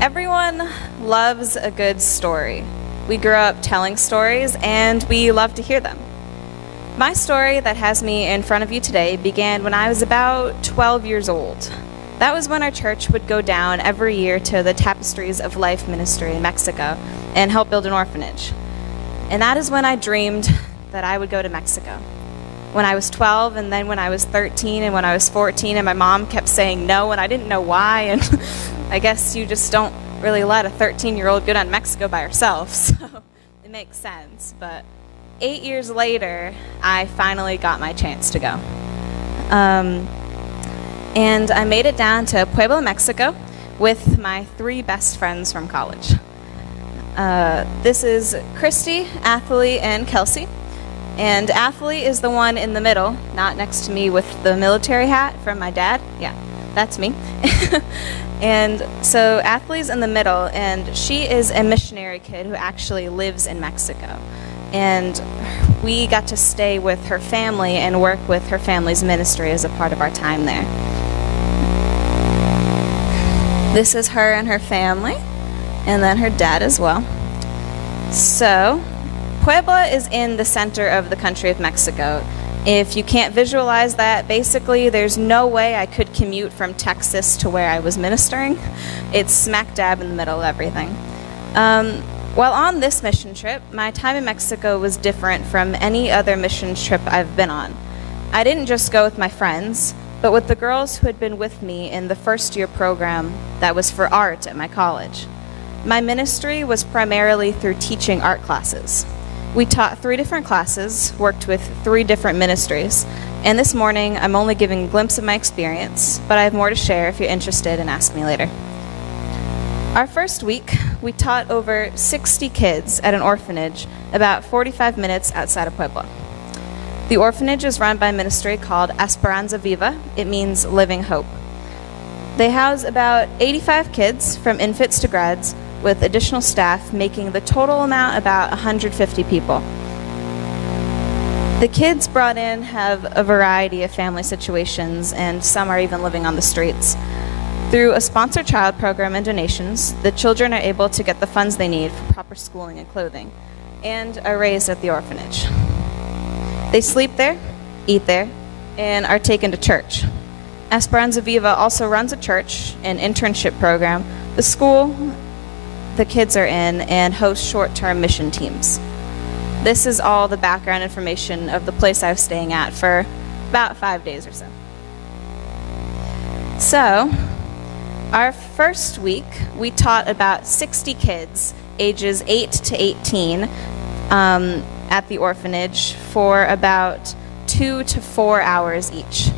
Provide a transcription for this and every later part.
Everyone loves a good story. We grew up telling stories, and we love to hear them. My story that has me in front of you today began when I was about 12 years old. That was when our church would go down every year to the Tapestries of Life ministry in Mexico and help build an orphanage. And that is when I dreamed that I would go to Mexico. When I was 12, and then when I was 13, and when I was 14, and my mom kept saying no, and I didn't know why, and I guess you just don't really let a 13-year-old go down to Mexico by herself, so it makes sense. But 8 years later, I finally got my chance to go. And I made it down to Puebla, Mexico, with my 3 best friends from college. This is Christy, Athley, and Kelsey. And Athley is the one in the middle, not next to me with the military hat from my dad. Yeah, that's me. And so Athley's in the middle, and she is a missionary kid who actually lives in Mexico. And we got to stay with her family and work with her family's ministry as a part of our time there. This is her and her family, and then her dad as well. So, Puebla is in the center of the country of Mexico. If you can't visualize that, basically there's no way I could commute from Texas to where I was ministering. It's smack dab in the middle of everything. While on this mission trip, my time in Mexico was different from any other mission trip I've been on. I didn't just go with my friends, but with the girls who had been with me in the first-year program that was for art at my college. My ministry was primarily through teaching art classes. We taught 3 different classes, worked with 3 different ministries, and this morning I'm only giving a glimpse of my experience, but I have more to share if you're interested, and ask me later. Our first week, we taught over 60 kids at an orphanage about 45 minutes outside of Puebla. The orphanage is run by a ministry called Esperanza Viva. It means living hope. They house about 85 kids from infants to grads, with additional staff, making the total amount about 150 people. The kids brought in have a variety of family situations, and some are even living on the streets. Through a sponsored child program and donations, the children are able to get the funds they need for proper schooling and clothing, and are raised at the orphanage. They sleep there, eat there, and are taken to church. Esperanza Viva also runs a church, an internship program, the school the kids are in, and host short-term mission teams. This is all the background information of the place I was staying at for about 5 days or so. So, our first week, we taught about 60 kids, ages 8 to 18, at the orphanage for about 2 to 4 hours each.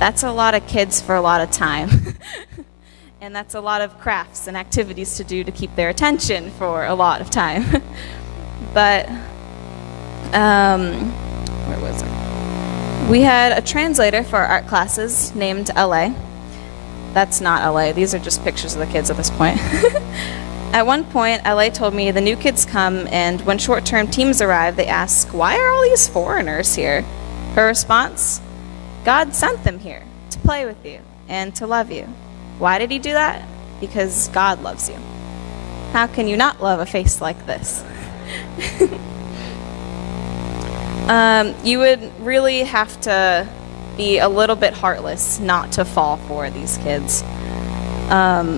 That's a lot of kids for a lot of time. And that's a lot of crafts and activities to do to keep their attention for a lot of time. But, where was it? We had a translator for our art classes named LA. That's not LA, these are just pictures of the kids at this point. At one point, LA told me the new kids come, and when short-term teams arrive, they ask, "Why are all these foreigners here?" Her response, "God sent them here to play with you and to love you." Why did he do that? Because God loves you. How can you not love a face like this? You would really have to be a little bit heartless not to fall for these kids. I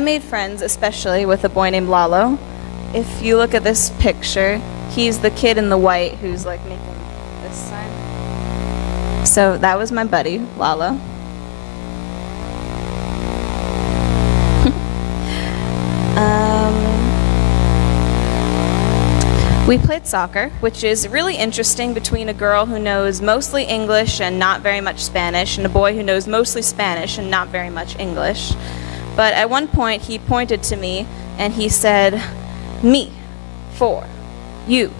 made friends, especially with a boy named Lalo. If you look at this picture, he's the kid in the white who's like making this sign. So that was my buddy, Lalo. We played soccer, which is really interesting, between a girl who knows mostly English and not very much Spanish, and a boy who knows mostly Spanish and not very much English. But at one point, he pointed to me and he said, "Me, 4, you,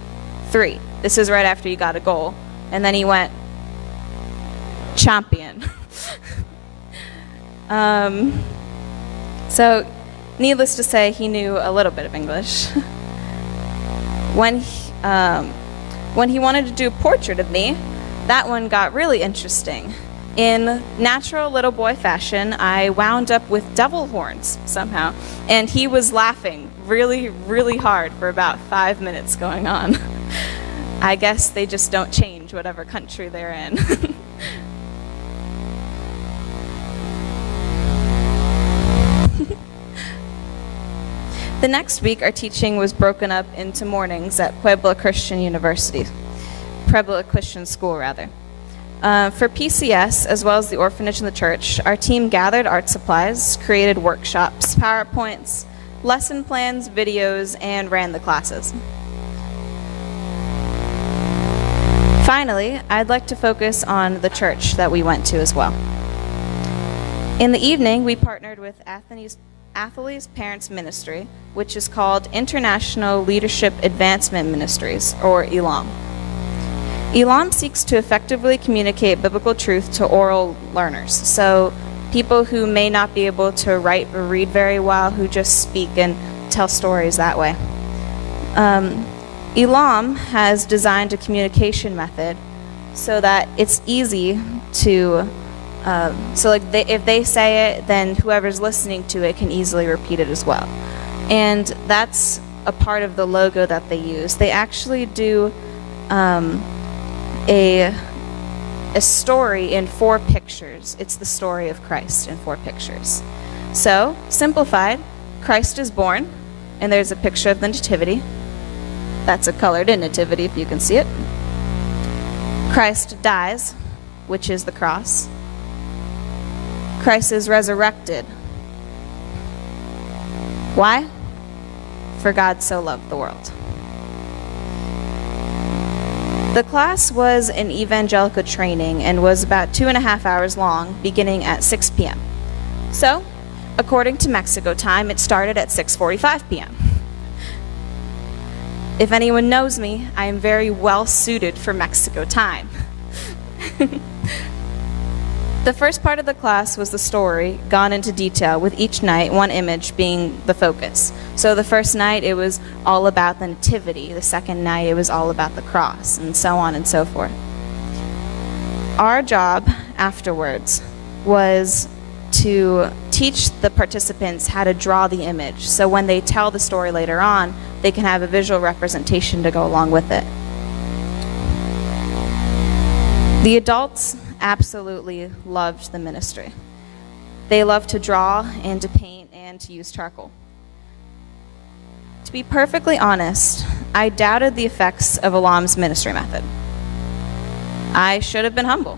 3. This is right after he got a goal. And then he went, "Champion." So, needless to say, he knew a little bit of English. When he wanted to do a portrait of me, that one got really interesting. In natural little boy fashion, I wound up with devil horns somehow, and he was laughing really, really hard for about 5 minutes going on. I guess they just don't change whatever country they're in. The next week, our teaching was broken up into mornings at Puebla Christian School, rather. For PCS, as well as the orphanage and the church, our team gathered art supplies, created workshops, PowerPoints, lesson plans, videos, and ran the classes. Finally, I'd like to focus on the church that we went to as well. In the evening, we partnered with Athletes Parents Ministry, which is called International Leadership Advancement Ministries, or ELAM. ELAM seeks to effectively communicate biblical truth to oral learners, so people who may not be able to write or read very well, who just speak and tell stories that way. ELAM has designed a communication method so that it's easy to if they say it, then whoever's listening to it can easily repeat it as well. And that's a part of the logo that they use. They actually do a story in 4 pictures. It's the story of Christ in 4 pictures. So, simplified, Christ is born, and there's a picture of the nativity. That's a colored-in nativity, if you can see it. Christ dies, which is the cross. Christ is resurrected. Why? For God so loved the world. The class was an evangelical training and was about 2.5 hours long, beginning at 6 p.m. So, according to Mexico time, it started at 6:45 p.m. If anyone knows me, I am very well suited for Mexico time. The first part of the class was the story, gone into detail, with each night one image being the focus. So the first night it was all about the nativity, the second night it was all about the cross, and so on and so forth. Our job afterwards was to teach the participants how to draw the image, so when they tell the story later on, they can have a visual representation to go along with it. The adults absolutely loved the ministry. They loved to draw and to paint and to use charcoal. To be perfectly honest, I doubted the effects of Elam's ministry method. I should have been humble.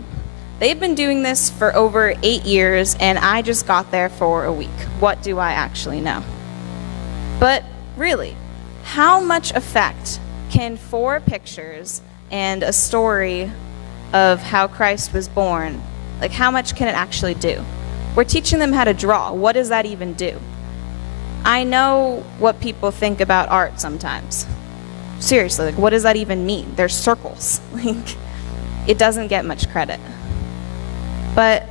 They've been doing this for over 8 years, and I just got there for a week. What do I actually know? But really, how much effect can 4 pictures and a story of how Christ was born, like how much can it actually do? We're teaching them how to draw. What does that even do? I know what people think about art sometimes. Seriously, like what does that even mean? There's circles. Like it doesn't get much credit. But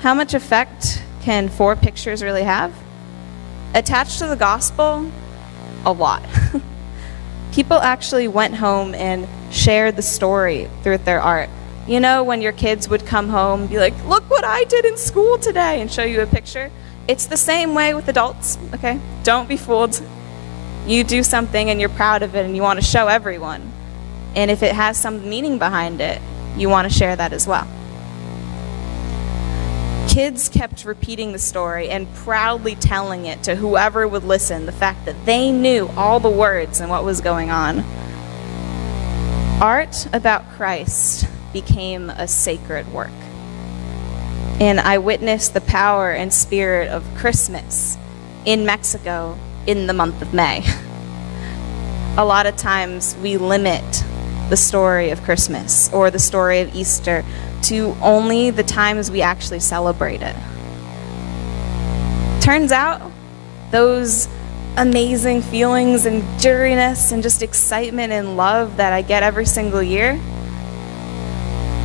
how much effect can 4 pictures really have? Attached to the gospel, a lot. People actually went home and shared the story through their art. You know, when your kids would come home and be like, look what I did in school today, and show you a picture. It's the same way with adults, okay? Don't be fooled. You do something and you're proud of it and you want to show everyone. And if it has some meaning behind it, you want to share that as well. Kids kept repeating the story and proudly telling it to whoever would listen, the fact that they knew all the words and what was going on. Art about Christ became a sacred work. And I witnessed the power and spirit of Christmas in Mexico in the month of May. A lot of times we limit the story of Christmas or the story of Easter to only the times we actually celebrate it. Turns out, those amazing feelings and dreariness and just excitement and love that I get every single year,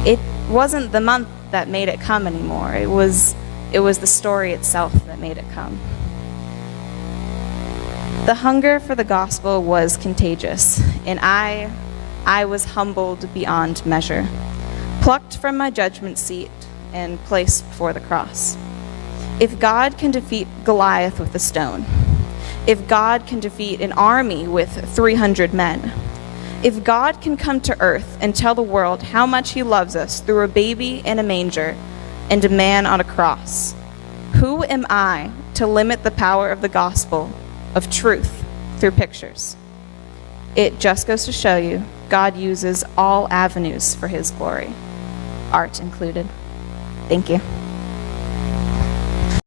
it wasn't the month that made it come anymore. It was the story itself that made it come. The hunger for the gospel was contagious, and I was humbled beyond measure. Plucked from my judgment seat and placed before the cross. If God can defeat Goliath with a stone, if God can defeat an army with 300 men, if God can come to earth and tell the world how much he loves us through a baby in a manger and a man on a cross, who am I to limit the power of the gospel of truth through pictures? It just goes to show you God uses all avenues for his glory, art included. Thank you.